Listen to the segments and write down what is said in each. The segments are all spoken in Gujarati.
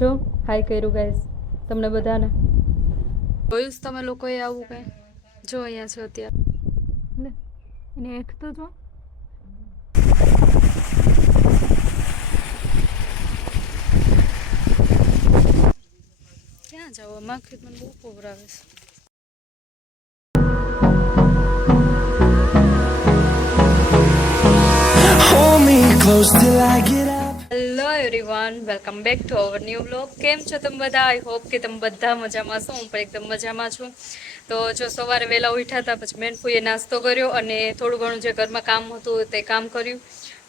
જો હાય કર્યું ગાઈસ તમને બધાને જોયું તમે લોકોએ આવું કઈ જો અહીંયા છો અત્યારે લે એને એક તો જો ક્યાં જાવ માખી મને બહુ પોવરાવે છે. Hold me close till I get up. Hello everyone, welcome back to our new blog. કેમ છો તમે બધા? આઈ હોપ કે તમે બધા મજામાં છો. હું પણ એકદમ મજામાં છું. તો જો સવારે વહેલા ઉઠ્યા હતા, પછી મેનફુએ નાસ્તો કર્યો અને થોડું ઘણું જે ઘરમાં કામ હતું તે કામ કર્યું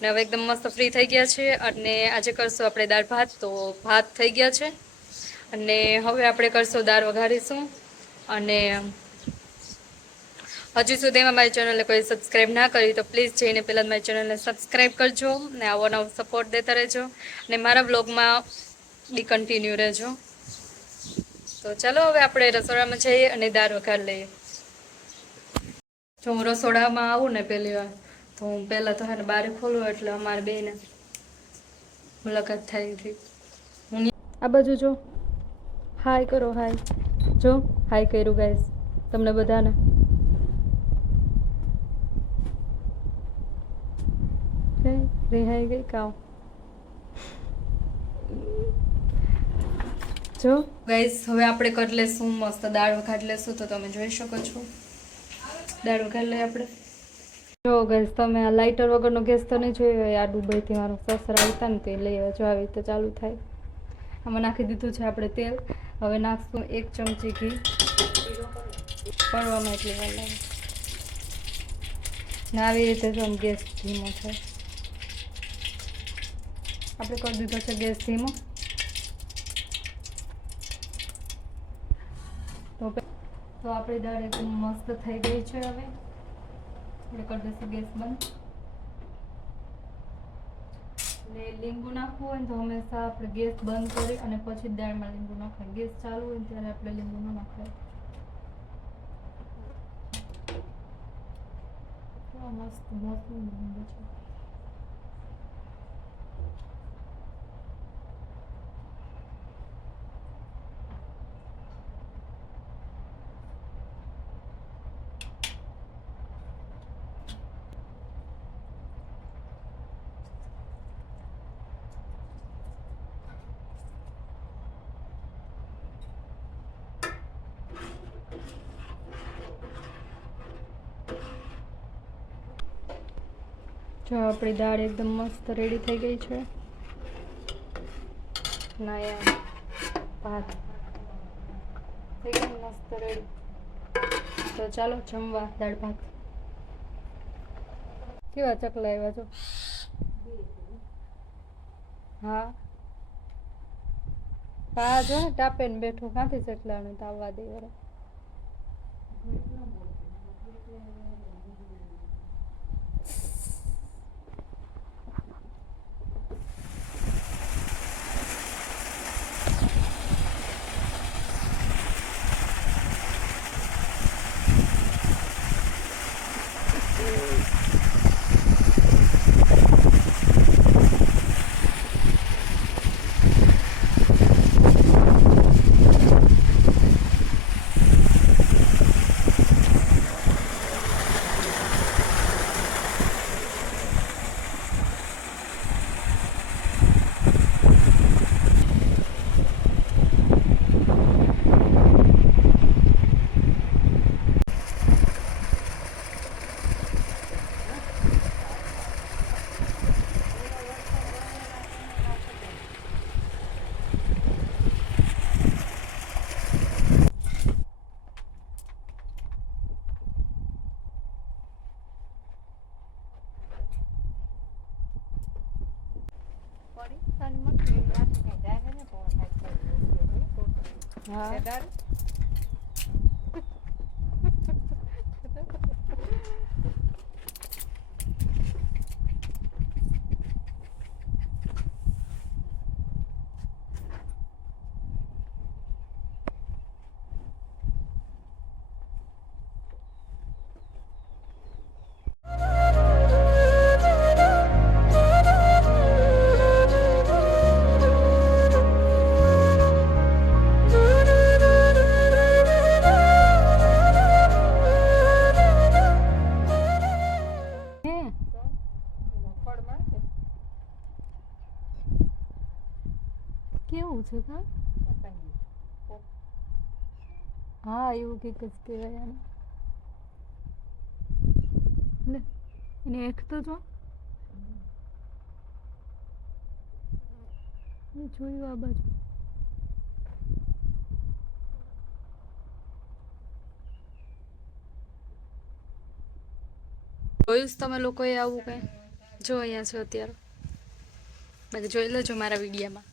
ને હવે એકદમ મસ્ત ફ્રી થઈ ગયા છે. અને આજે કરશું આપણે દાળ ભાત. તો ભાત થઈ ગયા છે અને હવે આપણે કરશું દાળ વઘારીશું. અને હજી સુધીમાં મારી ચેનલને કોઈ સબસ્ક્રાઈબ ના કરી તો પ્લીઝ જઈને પહેલાં મારી ચેનલને સબસ્ક્રાઈબ કરજો ને આવો નવો સપોર્ટ દેતા રહેજો અને મારા બ્લોગમાં બી કન્ટિન્યુ રહેજો. તો ચાલો હવે આપણે રસોડામાં જઈએ અને દાળ વઘાર લઈએ. જો હું રસોડામાં આવું ને પહેલી વાર તો હું પહેલાં તો હા બારે ખોલું એટલે અમારે બેને મુલાકાત થઈ હતી. હું આ બાજુ જો હાય કરો, હાય જો હાય કર્યું ગાઈસ તમને બધાને રિહાઈ ગઈ કામ જો ગાઈસ હવે આપણે કરી લેશું મસ્ત દાળ વઘાર લેશું. તો તમે જોઈ શકો છો દાળ વઘાર લઈએ આપણે. જો ગાઈસ તમે આ લાઇટર વગરનો ગેસ તો નહીં જોયો હોય. આ દુબઈથી મારો સસરા આવતા ને તે લઈ આવે. જો આવી રીતે ચાલુ થાય. આમાં નાખી દીધું છે આપણે તેલ. હવે નાખશું 1 ચમચી ઘી. પડવામાં એટલી વાર લાગે ને આવી રીતે જો ગેસ ધીમો થાય. આપણે કરી દીધો છે ગેસ ધીમો. તો આપણી દાળ એકદમ મસ્ત થઈ ગઈ છે. હવે આપણે કરી દઈશું ગેસ બંધ. ને લીંબુ નાખવું હોય ને તો હંમેશા આપણે ગેસ બંધ કરી અને પછી દાળમાં લીંબુ નાખાય. ગેસ ચાલુ હોય ને ત્યારે આપણે લીંબુ ન નાખાય. મસ્ત મસ્ત લીંબુ છે. જો આપણી દાળ એકદમ મસ્ત રેડી થઈ ગઈ છે. ના ભાત એકદમ મસ્ત રેડી. તો ચાલો જમવા. દાળ ભાત કેવા ચકલા આવ્યા છો? હા પા જો ને ટાપે ને બેઠું ક્યાંથી ચકલાને તો આવવા દે. હા કેવું છે કા હા એવું કંઈક જ કહેવાય આને લે એની એક તો જો મેં જોયું આ બાજુ જોયું જ તમે લોકોએ આવું કંઈ જો અહીંયા છો અત્યારે બાકી જોઈ લેજો મારા વિડીયોમાં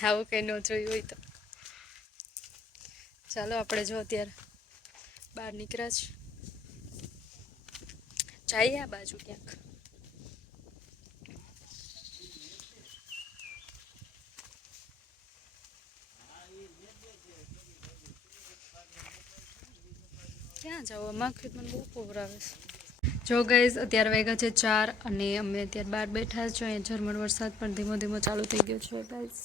આવું કંઈ ન જોયું હોય તો ચાલો આપણે જો અત્યારે બહાર નીકળ્યા છે જઈએ આ બાજુ ક્યાંક ક્યાં જાવ માખી મને બહુ કોવરાવે છે જો ગાઈઝ અત્યારે વાગ્યા છે 4 અને અમે અત્યારે બહાર બેઠા છો અહીંયા ઝરમર વરસાદ પણ ધીમો ધીમો ચાલુ થઈ ગયો છે ગાઈઝ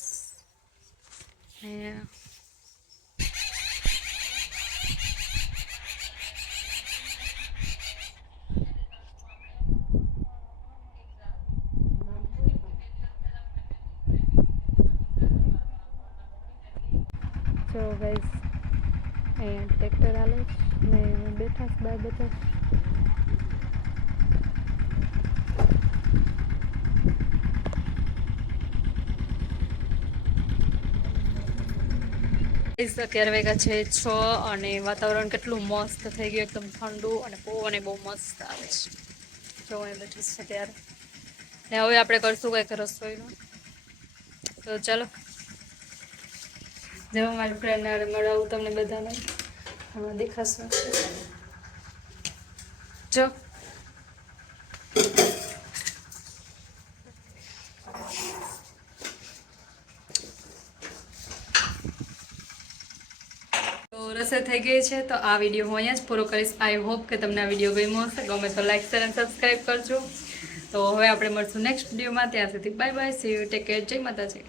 જો ગાઈઝ અહીંયા ટ્રેક્ટર હાલે છે ને બેઠા છે બહાર બધા અત્યારે વાગ્યા છે 6 અને વાતાવરણ કેટલું મસ્ત થઈ ગયું એકદમ ઠંડુ અને પવન બહુ મસ્ત આવે છે જો અહીં બેઠી છે ત્યારે ને હવે આપણે કરશું કંઈક રસોઈનું તો ચાલો જેમાં મારી ફ્રેન્ડને મળાવું તમને બધાને હમણાં દેખાશું જો રસોઈ થઈ ગઈ છે તો આ વિડીયો હું અહીંયા જ પૂરો કરીશ આઈ હોપ કે તમને આ વિડીયો ગમ્યો હશે ગમે તો લાઈક શેર અને સબસ્ક્રાઈબ કરજો તો હવે આપણે મળશું નેક્સ્ટ વિડીયોમાં ત્યાં સુધી bye bye see you take care જય માતાજી